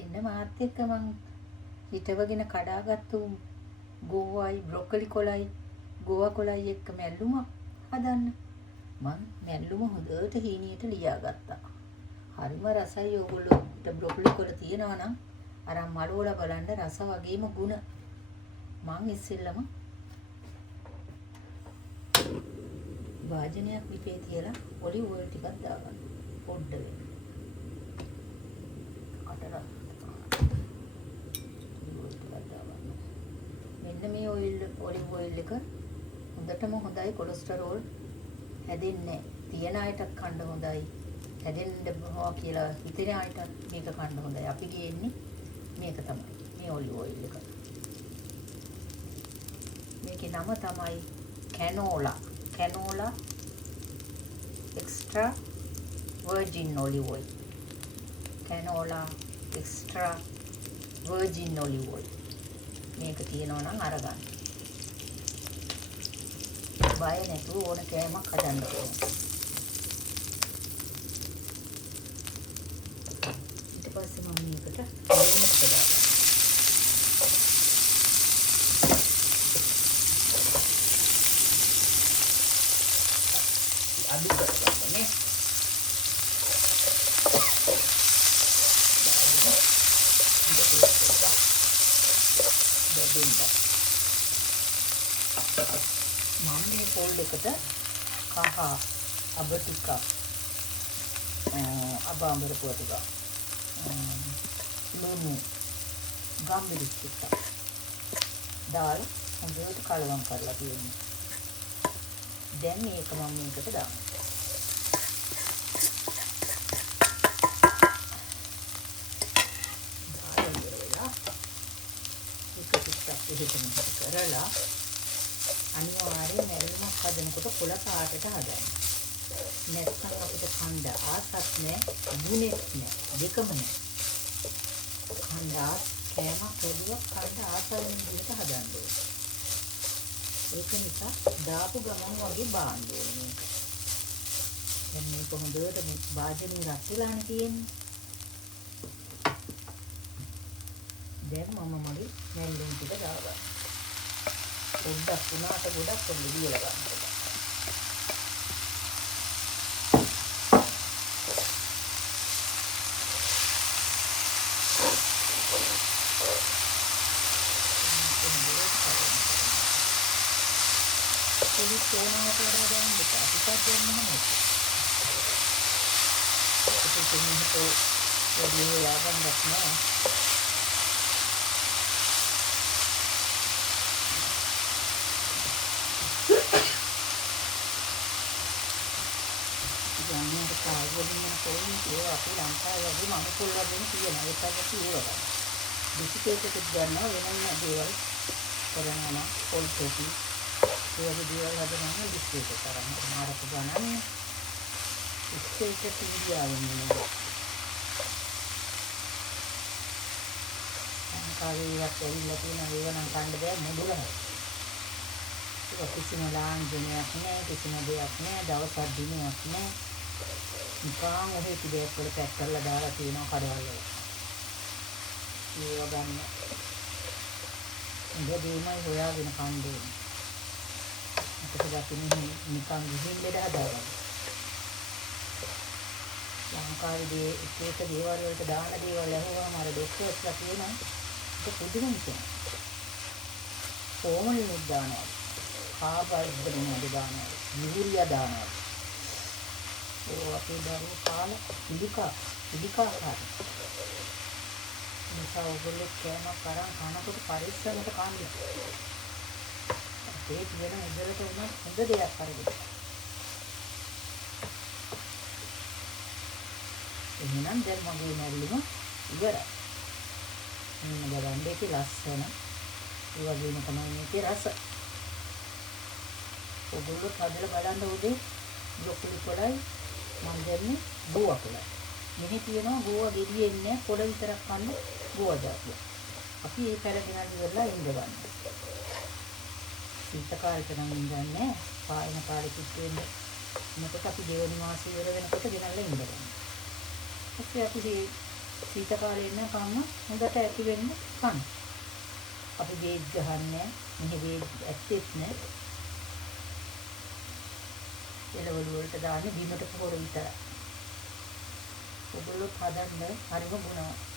එන්න මාත් එක්ක මං හිටවගෙන කඩාගත්තු ගෝවයි බ්‍රොකොලි කොලයි ගෝවා කොලයි එක්ක මැල්ලුම හදන්න. මං මැල්ලුම හොඳට හීනියට ලියාගත්තා. හරිම රසයි. ඕගොල්ලෝට බ්‍රොකොලි කොල තියෙනවා නම් අරන් මලෝලා බලන්න රස වගේම ගුණ. මං ඉස්සෙල්ලම වාජනයක් විපේ තියලා ඔලිව් ඔයිල් ටිකක් දාගන්න. පොඩ්ඩ වෙන්න. කටරක් මෙන්න මේ ඔලිව් ඔයිල් එක හොඳටම හොඳයි. කොලෙස්ටරෝල් හැදෙන්නේ තියෙන අයටත් කන්න හොඳයි. හැදෙන්න බෑ කියලා හිතන අයට මේක කන්න හොඳයි. අපි ගේන්නේ මේක තමයි. මේ ඔලිව් ඔයිල් එක. මේකේ නම තමයි canola. Canola extra virgin olive oil. Canola extra virgin olive oil. මේක තියෙනවා නම් අරගන්න. බය නැතුව ඕන කෑමක් හදන්න ඕන. ඊට පස්සේ මම මේකට ඕනස් දානවා. අඩු කරගන්න නේ. මම මේ පොල් එකට කහ අබ ටිකක් අබ අඹරපුව ටිකක් ලුණු ගම්මිරිස් ටිකක් දාලා හොඳට කලවම් කරලා තියෙනවා. දැන් මේක මම මේකට දානවා. එහෙම කරලා අනිවාර්යෙන් මැල්ලුමක් හදනකොට කොළ පාටට හදන්න. නැත්නම් අපිට කණ්ඩ ආසත් නැහැ, ගුණෙත් නැහැ, දෙකම නැහැ. කණ්ඩ කෑමක් හදුවක් කණ්ඩ ආසල් විදිහට හදන්න ඕනේ. ඒක නිසා දාපු ගමන් වගේ බාන්න ඕනේ මේක. දැන් මේක හොඳට මේ වාජනේ රත් වෙලානේ තියෙන්නේ. දැන් මම මගේ මැල්ලුම් ටික දාගන්නවා. පොඩ්ඩක් උනාට ගොඩක් පොඩි දියලා ගන්නවා. පොලිස් ඕනකට වඩා දැන් දෙක අපිට දෙන්න නැහැ. ඒක තමයි වැඩි ලාභයක් නෑ. වලින් කොහොමද ඒ අපේ ලංකාවේ වගේ මනුස්සයෝ වගේ තියෙනවා. ඒකත් තියෙනවා. ඩිසිකේටඩ් ගන්නවා වෙනම දේවල් කරනවා නම් පොල් තොපි ඒ වගේ දේවල් හදනවා නම් ඩිසිකේටඩ් කරනවා. මාරක ගණන් ඩිසිකේටඩ් ඉන්දියාවෙන් නෙමෙයි. ලංකාවේ වත් ඇවිල්ලා තියෙන ඒවා නම් කන්න බෑ මුදුලයි. ඒක කිසිම ලාංඡනයක් නෑ, කිසිම දෙයක් නෑ, දවසක් දිනයක් නෑ. නිකන් ඔහේ පිටේක් වල පැක් කරලා දාලා තියෙනවා කඩවල වල. ඒව ගන්න. ඉතින් හොයාගෙන කන්නේ. අපිට ගැටෙන්නේ නිකන් ගිහින් දෙද හදාගන්න. ලංකාවේ එක දේවල් වලට දාන දේවල් ඇහුවාම අර ડોක්ටර්ස්ලා කියනවා ඒක පුදුම නිසා. කොමලිනුත් දානවා. කාබයිඩ්‍රේට් දානවා. යූරියා දානවා. ඒ අපේ දරුවෝ කාලා පිළිකා කාලා. නිසා ඔයගොල්ලෝ කෑමක් අරන් කනකොට පරිස්සමට කන්න. ඒ කියන ඉදරට උනත් හොඳ දෙයක් අරගෙන. එහෙනම් දැන් මගේ මැල්ලුම ඉවරයි. මෙන්න බලන්න ඒකේ ලස්සන. ඒ වගේම තමයි මේකේ රස. ඔයගොල්ලෝ හදලා බලන්න උදේ බ්‍රොකොලි කොලයි මම දැන්නේ ගෝවා කොලයි. මෙහි තියෙනවා ගෝවා ගෙඩියෙන්නේ නැහැ පොඩ විතරක් කන්න ගෝවා ජාතිය. අපි ඒ පැලගෙන ඉවරලා ඉඳ ගන්න. සීත කාලෙට නම් ඉඳන්නේ නැහැ. පායන කාලෙට ඉන්නේ. මොකද අපි දෙවනි මාසෙ ඉවර වෙනකොට ගෙනල්ලා ඉඳ ගන්න. ඊපස්සේ අපි සීත කාලේ ඉන්නකම් හොඳට ඇති වෙන්න කන්න. අපි බේත් ගහන්නේ මෙහි බේත් ඇත්තෙත් නෑ. එළවලු වලට දාන්නේ බිමට පොර විතරයි. ඔයගොල්ලෝ හදන්න හරිම ගුණවත්.